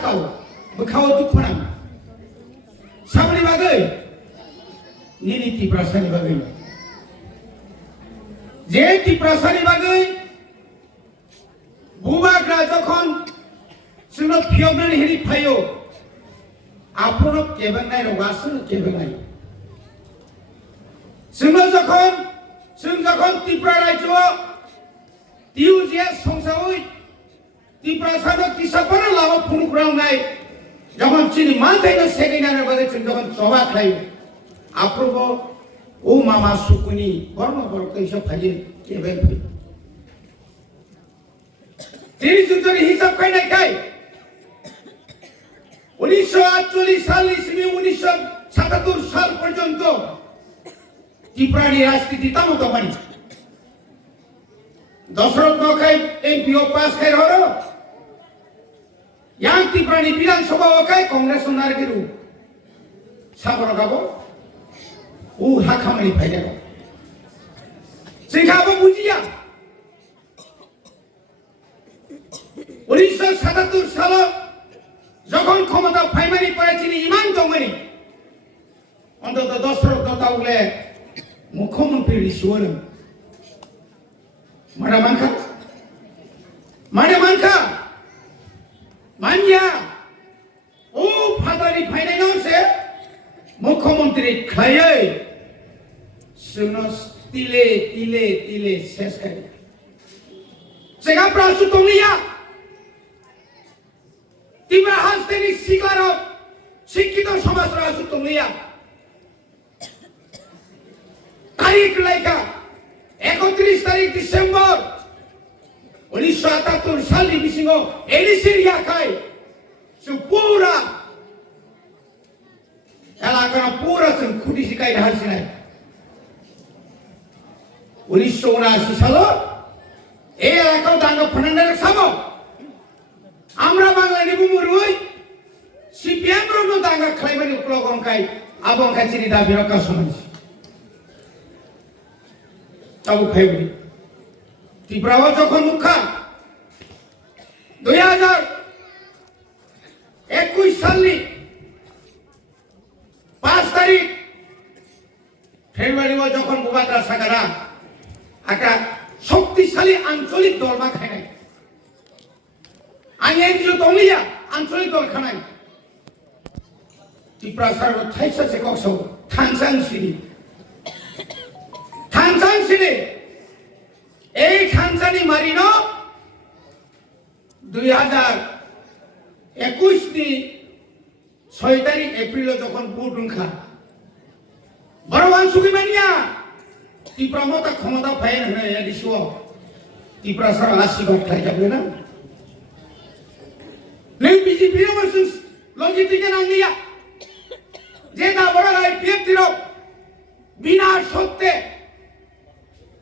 sakau bekau dukunang samani bagai nini tiprasani bagai je tiprasani bagai bubagra যখন जोंनो फियबनानै हेरि फायो आपनो केबनाय रगासन केबनाय जोंनो যখন त्रिपुरा रायजोआव टिउजे संसावै त्रिपुरा सानो किसाफोरा लाबो फुनुग्रावनाय যখন চিনি মাথাইनो सेगिनानै बादै जों যখন जबा खायो आप्रबो ओ मामा सुकुनि बर्म बरकैसो फायो केबे তিনি যদি হিসাব খাই 1948 সাল থেকে 1977 সাল পর্যন্ত ত্রিপুরার রাজনীতি তামতো বানি দশরথ নখাই এমপিও পাস খাই হলো yang ত্রিপুরার বিধানসভা ওকাই কংগ্রেস নারগিরু সাবর গাবো ও হাখামানি ফাইলে সিংহাবো বুঝিয়া 1977 সালে যখন ক্ষমতা ফাইমানি পড়েছিল ইমান জঙ্গনি অন্তত দশরথ দত্তাউলে মুখ্যমন্ত্রী রিসুয়াল মানখা মানিয়া ও ফাদারি ফাইনান্সে মুখ্যমন্ত্রী খায়ে সুনস তিলে তিলে তিলে শেষ করে সেগা প্রাসু তোমিয়া ত্রিপুরা হাসতেনি শিকারক শিক্ষিত সমাজ রাজু তোমিয়া তারিখ লেখা 31 তারিখ ডিসেম্বর 1978 সালে বিসিংহ এলিসিরিয়া খায় পুরা এলাকা পুরা খুঁটি শিকাই হাসিনাই 1979 সালে এই এলাকাও দাঙ্গা ফান্ডার সামো আমরা বাংলানি বুমুরুই সিপিএম রনো দাঙ্গা খাইবানি উপলগনকাই আবং কাচিনি দাবি রকা সমাজ তাও খাইবনি ত্রিপুরাও যখন মুখা 2021 সালে 5 তারিখ ফেব্রুয়ারি যখন বুবাটা সাগারা একটা শক্তিশালী আঞ্চলিক দলমা খায় আইন দিল তোমিয়া আঞ্চলিক দল খানাই ত্রিপুরা সরকার থাইসাছে কসো থানসাংসিনি এই থানসানি মারিনো 2021 নি 6 তারিখ এপ্রিল যখন ভোট রুখা বড়বান সুগিমানিয়া ত্রিপুরা মতা ক্ষমতা ফাইন হয়ে দিছো ত্রিপুরা সরকার 80 ভোট খাই যাবে না नहीं बीजेपी ने वर्षन लॉजिटिक के नांगिया जे ना बड़ा आईपीएफ दिरो बिना सत्ते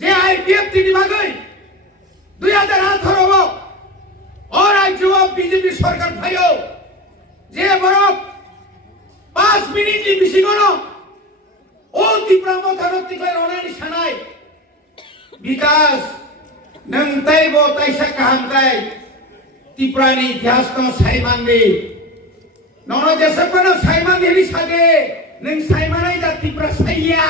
जे आईपीएफ ती दिमागई 2018 और आज जो बीजेपी सरकार भाइयो जे बड़ा 5 मिनिट ली बिसिगनो ओ त्रिपुरा मथारती कै रनानि सानाय विकास नों ताइबो ताइसा काहामकाय ত্রিপুরানি ইতিহাস তো সাইমানদি নন জেসে পনো সাইমানদি রি সাগে নং সাইমানাই দা ত্রিপুরা সাইয়া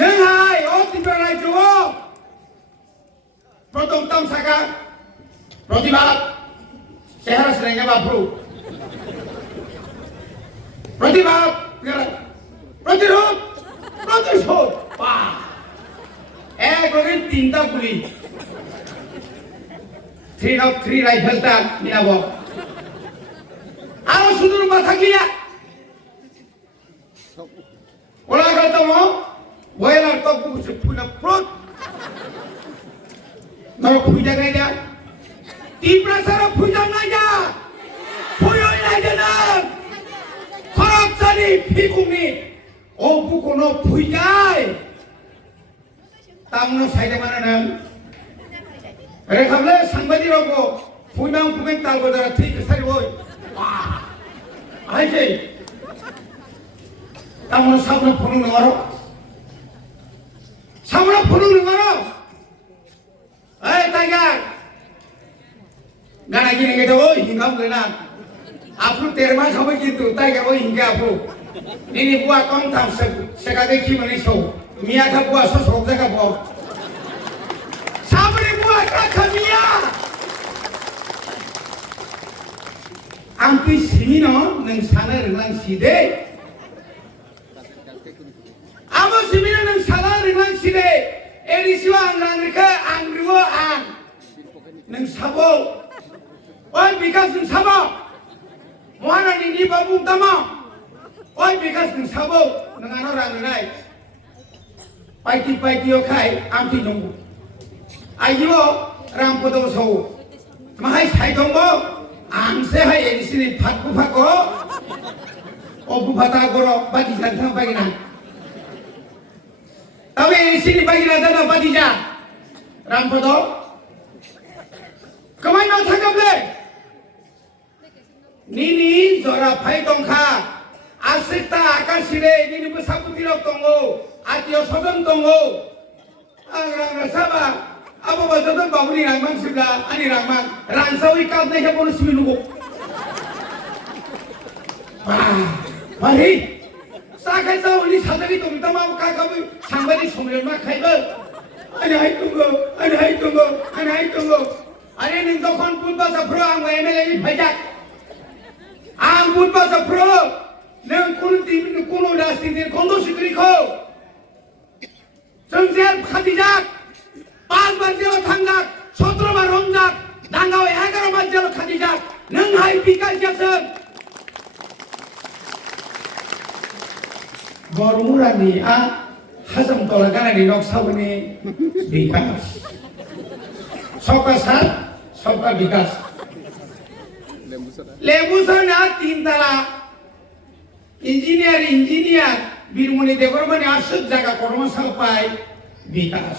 নং হাই ও ত্রিপুরা রাজ্য প্রথম তাম সাকা প্রতিবাদ চেহারা শ্রেঙ্গা বাপু প্রতিবাদ প্রতিরোধ প্রতিশোধ পা এক ওই তিনটা গুলি 303 রাইফেলটা নিয়াবো আরো সুদূর মাথা গিয়া ওলা গতম বয়লার তো বুঝে ফুলা প্রত নর ফুজা গাইয়া ত্রিপুরা সারা ফুজা না যা ফুয়ই লাগে না খরচ চালি ফিকুমি ও বুকোনো ফুইজায় তামনো সাইডে মানে না अरे हमले संबंधी रोको फुनाम कुमें ताल बजारा ठीक सरी वो आये तामनो सामने फुनु नगरो গানা কিনে গেছে ওই হিঙ্গা বলে না আপু তেরমা খাবে কিন্তু তাই ওই হিঙ্গা আপু ini buat kontak sekali gimana show Mia ka buat sosok jaga buat sabri buat kakak Mia angki sini no neng sana renang side amo sini no neng sana renang side erisiwa angrang rika angriwo ang neng sabo oi bikas neng sabo mana ini babu tama oi bikas neng sabo neng ano rang renai paiti okai amti nunggu ayo rampodo so mahai sai dongbo angse hai erisini phatku phako obu phata goro bati jantang bagina tabe erisini bagina dana bati ja rampodo kamai ma thakable nini jora phai tongkha asita akasire nini besaputirok tongo atio sodon tongo angrang rasaba abo bazadon babuni rangmang sibla ani rangmang rangsawi kat nei hebon siminugo mari sakai sauli sadari tumtama ka kabu sangbadi somren ma khaiba ani hai tungo are ning dokon putba sapro ang MLA ni phajak ang putba sapro nang kuno rastiniর kondo sikri kho 정세한 파티작 5번 제로 탕각 17번 rom작 당가와 11번 제로 카디작 능하이 비까지였음 গরমুরানি হাজম তলাগানি নকশাবনি বিকাশ সবকা সাথ সবকা বিকাশ লেবুসনা 3 তালা engineer Birmani দেবরমণি 800 জায়গা কর্মশালা পায় বিকাশ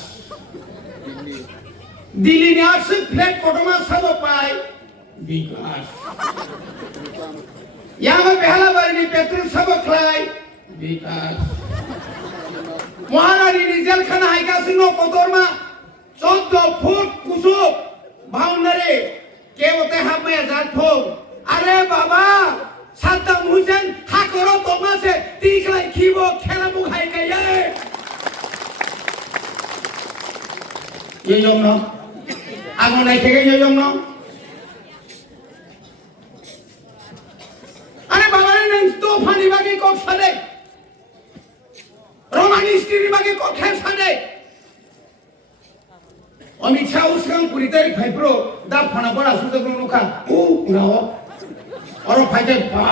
Delhi 800 flat কর্মশালা পায় বিকাশ यहाँ पहला बार में पेट्रोल सब खलाई विकास महारानी रिजल खाना हाइका सिंह कोतरमा 14 फुट कुसो बाउंड्री के होते हम में 1000 फुट अरे बाबा सद्दाम हुसैन हाकरो तोमा से तीखलाई खीबो खेला मुखाई गए ये जोनो आगो नहीं थे ये जोनो अरे बाबा ने तो फानी बाकी को सादे रोमानी स्त्री बाकी को खेल सादे अमित शाह उसका कुरितर फाइब्रो दा फना बड़ा सुतक नुका उड़ाओ और फाइटे पा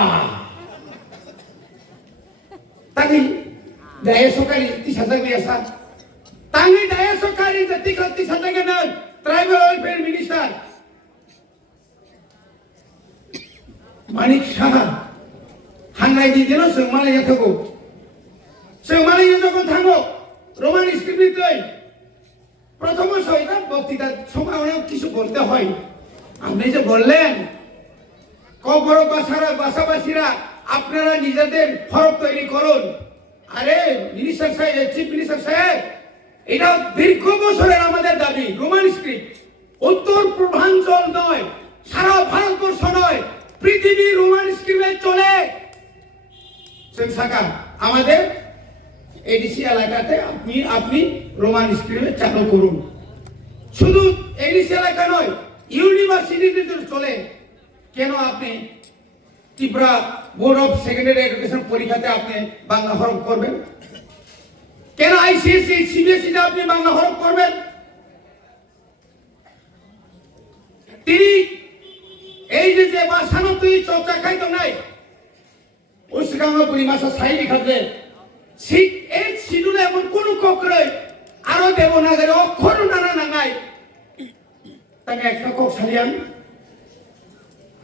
ताकि दया सोकारी जति सजग लिया तांगी दया सोकारी जति कति सजग न tribal welfare minister Manik Shah हांगाय दिदिनो सोंमाले याथगो सोंमाले याथगो थांगो रोमान स्क्रिप्टै प्रथम सहित बक्तृता समावनाय কিছু বলতে হয় আপনি যে বললেন কবর বাসাবাসীরা আপনারা নিজেদের হরফ তৈরি করুন আরে মিনিস্টার সাহেব চিফ মিনিস্টার সাহেব এটা দীর্ঘ বছরের আমাদের দাবি রোমান স্ক্রিপ্ট উত্তর পূর্বাঞ্চল নয় সারা ভারতবর্ষ নয় পৃথিবী রোমান স্ক্রিপ্টে চলে সেন্সাকা আমাদের এডিসি এলাকাতে আপনি রোমান স্ক্রিপ্টে চালু করুন শুধু এডিসি এলাকা নয় ইউনিভার্সিটিতে চলে কেন আপনি Tripura board of secondary education পরীক্ষাতে আপনি বাংলা হরফ করবেন কেন আইসিএসসি সিবিএসসি তে আপনি বাংলা হরফ করবেন তিনি এই যে ভাষানো তুই চর্চা খাইতো নাই উসকাঙ্গ পরিমাসা সাইডি খাতে সিট এই শিডিউলে এমন কোন ককরে আরো দেবনাগরে অক্ষর নানা নাঙাই তাকে একটা কক সালিয়ান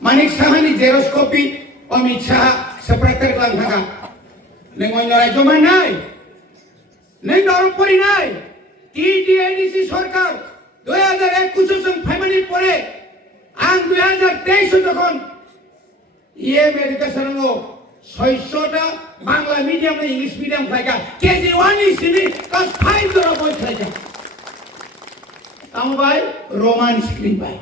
Manik Sahani xerox copy Amit Shah secretary club থাকা নেই রাজ্য মান নাই নেই নরমপুরি নাই টিটিআইডিসি সরকার 2021 জন ফাইমানি পরে আং 2023 যখন ইএম এডুকেশন ও 600টা বাংলা মিডিয়াম আর ইংলিশ মিডিয়াম খাইকা কেজি 1 ইসিবি ক্লাস 5 ধরা বই খাইকা তাও ভাই রোমান স্ক্রিপ্ট ভাই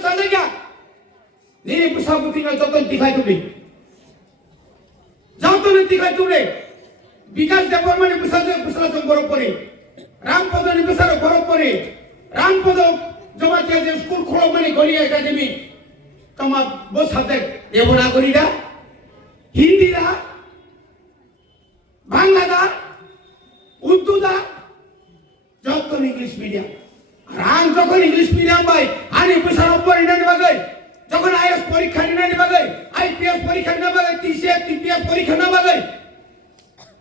saja. Ni pusat tinggal joton tikai tu ni. Joton tikai tu ni. Bikas Department ni pusat tu borok pori. Rampodo ni pusat borok pori. Rampodo joma tiada school kolom ni goli academy. Kama bos hati ebona goli dah. Hindi dah. Bangla dah. Urdu dah. Joton English medium. Rang jokon English medium bay. Ani pusat opor ini ni bagai. যখন is পরীক্ষা নিয়ে বাগে IPS পরীক্ষা না বাগে TCS TPS পরীক্ষা না বাগে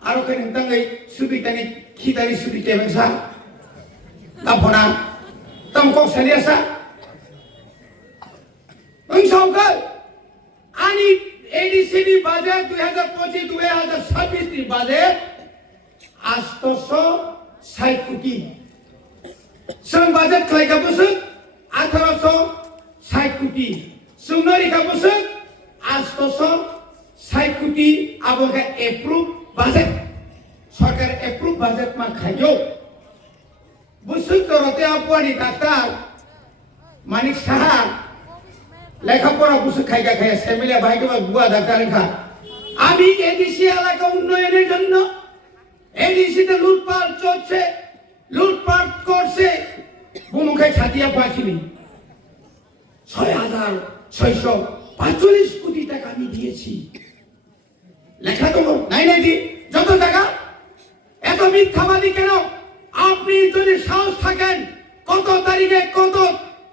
আর ওখানে তাঙ্গাই সুবিতানি খিদানি সুবিতে বেসা লাফনা তমকো সালিয়াসা ওইসবকা আনি এডিসিডি বাজেট 2025 2026 নি বাজেট 860 কোটি সং বাজেট খাইকা বসে 1860 কোটি Sunari kapusuk, astoso, saikuti, aboga approve budget, sarkar approve budget ma khayo. Busuk torote apuani daktar, Manik Saha, lekapora busuk khaiga khaya, semilia bhai ke bua daktar kha. Ami ADC elaka unnoyoner jonno, ADC te লুটপাট চলছে, লুটপাট করছে, বুমুখে ছাতিয়া পাখিনি। 6,645 কোটি টাকা আমি দিয়েছি লেখা তো নাই নাই দি যত টাকা এত মিথ্যাবাদী কেন আপনি যদি সাহস থাকেন কত তারিখে কত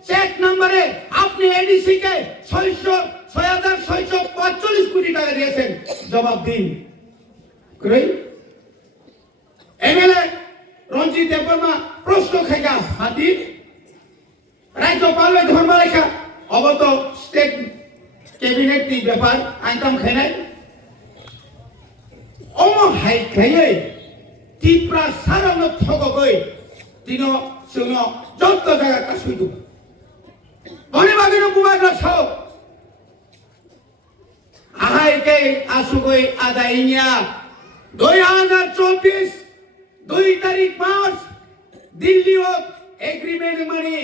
চেক নম্বরে আপনি এডিসি কে 6,645 কোটি টাকা দিয়েছেন জবাব দিন কই এমএলএ রঞ্জিত দেববর্মা প্রশ্ন খাইগা হাতি রাজ্যপাল ধর্মরেখা অবত স্টেট ক্যাবিনেট নি ব্যাপার আইতাম খাইনাই অম হাই খাইয়ে ত্রিপুরা সারানো ঠগগই দিন সুন যত জায়গা কাশুইদু বনে বাগিনো বুবাগ্রা সব আহাই কে আসুগই আদাইনিয়া 2024 2 তারিখ মার্চ দিল্লি এগ্রিমেন্ট মানে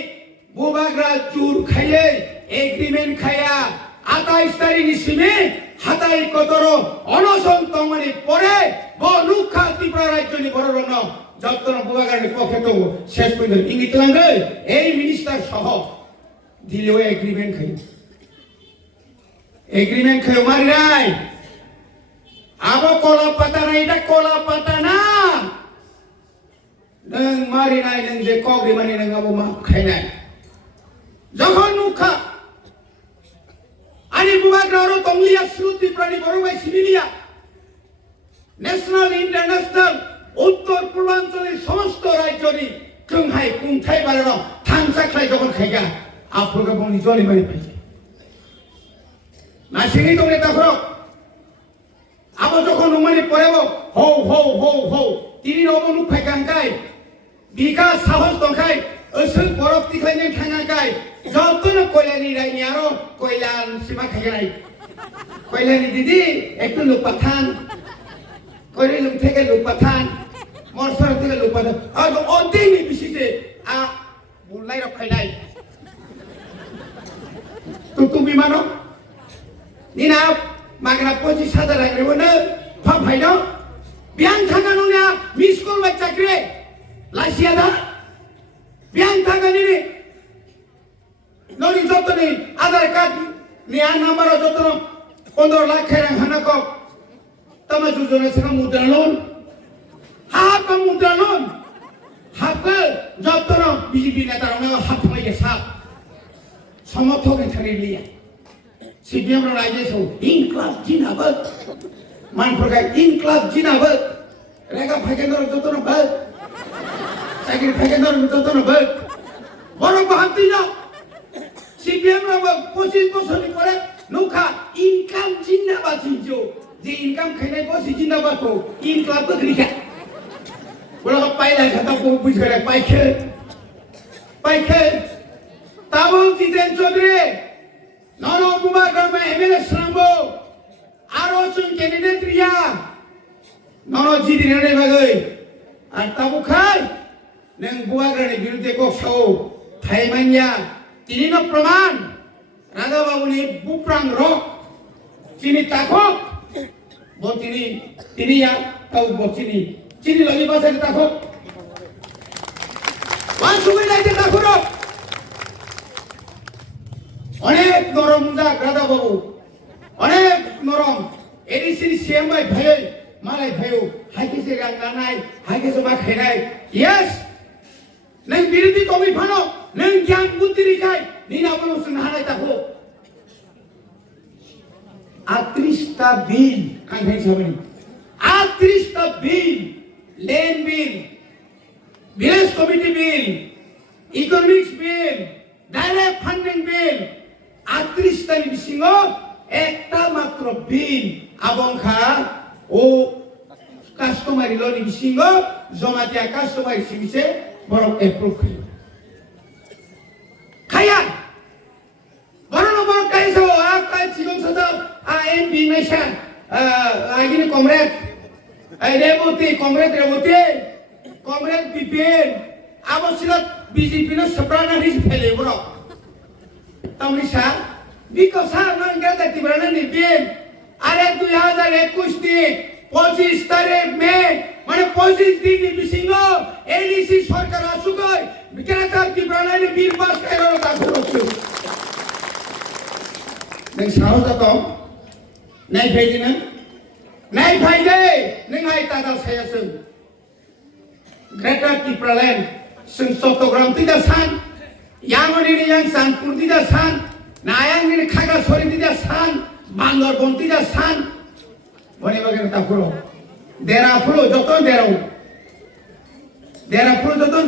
বুবাগ্রা চুর খাইয়ে এগ্রিমেন্ট খাইয়া 28 তারিখ নিসিমে হাতাই কতর অনশন তমনি পরে বনুখা ত্রিপুরা রাজ্য নি বড় রণ যতন বুবাগ্রার পক্ষে তো শেষ পর্যন্ত ইঙ্গিত লাঙ্গে এই মিনিস্টার সহ দিলেও এগ্রিমেন্ট খাই মারি নাই আবো কলা পাতা না এটা কলা পাতা না নং মারি নাই নং যে কগরি মানি নং আবো মা খাই নাই যখন মুখা আনি বুবাগ্রারো তংলিয়া শ্রুতি প্রাণী বড়বাই সিভিলিয়া ন্যাশনাল ইন্টারন্যাশনাল উত্তর পূর্বাঞ্চলের সমস্ত রাজ্যনি কুংহাই কুংথাই বারো থাংসা খাই যখন খাইগা আপনাকে বলি জলে মারি পাইছে না সিঙ্গি তো নেতা করো আবো যখন উমানি পড়েব হৌ হৌ হৌ হৌ তিনি অবনুক ফাইকাঙ্কাই বিকাশ সাহস দংখাই ওসুল বরফ তিখাইনে থাঙ্গাকাই যতন কইলানি রাইনি আরো কইলান সীমা খাইলাই কইলানি দিদি একটু লোক পাঠান কইলে লোক থেকে লোক পাঠান মরসর থেকে লোক পাঠান আর অদিনি বিশিতে আ বুলাই রখাইলাই তো তুমি মানো নিনা মাগনা 25,000 রাখরে বনে ফাম ফাইনো বিয়ান থাকানো না মিস কল বাচ্চা চাকরি লাইসিয়াদা বিয়ান থাকানি রে ননি যতনি আধার কার্ড নিয়া নাম্বার যতন 15 লাখ খেরা হানা ক তমা যোজনা সঙ্গ মুদ্রা লোন হাত মুদ্রা লোন হাত যতন বিজেপি নেতার হাত মাইকে সাপ সমর্থক ছাড়ি লিয়া সিপিএম র রাইজে সব ইনক্লাব জিনাবত মানপ্রকার ইনক্লাব জিনাবত রেগা ফাইকেন্দর যতন ভাই চাকরি ফাইকেন্দর যতন ভাই বড় বাহাতি না সিপিএম র 25 বছর পরে নুখা ইনকাম জিনাবাদ জিজো যে ইনকাম খাইনাই বসি জিনাবাদ কো ইনক্লাব তো রিখা বড় পাইলা খাতা কো বুঝরে পাইখে তাবল জিতেন চৌধুরী নন বুবাগ্রামে এমএলএ শ্রাম্বো আরো চুন ক্যান্ডিডেট রিয়া নন জিদি রে বাগৈ আর তাবু খাই নং বুবাগ্রামে বিরুদ্ধে কক সাও থাইমানিয়া Tinino Praman, Radha Babuni Buprang Rock, Chini Takok, Botini ya, Tau Botini, Chini Loliba Sen Takok. One Subi like the Takuro. অনেক নরম মুজা রাধা বাবু অনেক নরম এডিসি সিএম ভাই ভাই মালাই ভাইও হাইকেছে রাঙ্গা নাই হাইকেছে মা খাইনাই ইয়েস নং বিরোধী কমি ফানো নং জ্ঞান বুদ্ধি রিকাই নিনা বলছন হানাই তাকো 38টা বিল কাঙ্গাই সবাই 38টা বিল লেন bill village committee bill economics bill direct funding bill 38টা বিসিং একটা মাত্র বিল আবংখা ও কাস্টমারি লনি বিসিং জমাতিয়া কাস্টমারি সিংসে বড় এপ্রুভ খায়া বড় কাইসো আকাই চিগন সাদা এমপি নেশন আগিনি কমরেড রেবতী কমরেড বিপিএন আবশ্যক বিজেপি নো সপ্রানা রিজ ফেলে বড় তামনিসা বিকশা নঙ্গা তিবরানা নিবিন আরে 2021 তে 25 তারিখ মে মানে 25 দিন বিসিং এডিসি সরকার আসুগই বিকেরাতার তিবরানা নি বিল পাস করার কথা করছো নং সাহস তো নাই ভাইদিনা নাই ভাইদে নং হাই তাদাল সায়াসুন গ্রেটার টিপ্রাল্যান্ড जों चट्टग्राम तिदा सान यांगनि yang सानपुर तिदा सान नायांगनि खागड़ाछड़ी तिदा सान बांदरबन तिदा सान बने बागे तापुरो देरापुरो जतन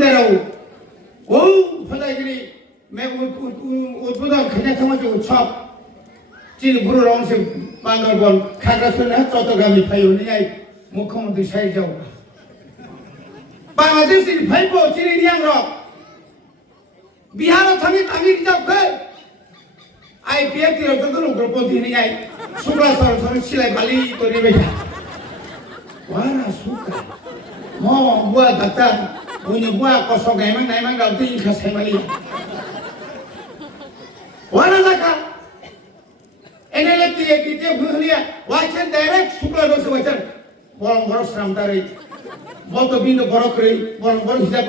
देराउ ओ फलागिरि मे उद्बोधन खैना समाज उत्सव चिन गुरु रंग से बांदरबन खागड़ाछड़ी चट्टग्रामनि फायनि आइ मुख्यमंत्री साइजाव बांग्लादेश नि फाइबो चिनि नियांग र बिहार थामि तामि जाबखै आईपीएफ तिर जतन ग्रुपति नि आइ सुब्रा सर सर सिलाइ बाली तरि बेसा वारा सुका म बुआ दाता उनि बुआ कसो गायमां नायमां गाउति इखा साइमाली वारा जाका एनेले तिए किते भुलिया वाचन डाइरेक्ट सुब्रा रस वाचन बरं बरं श्रामदारै বলতো বিন্দু বড় করে বড় বড় হিসাব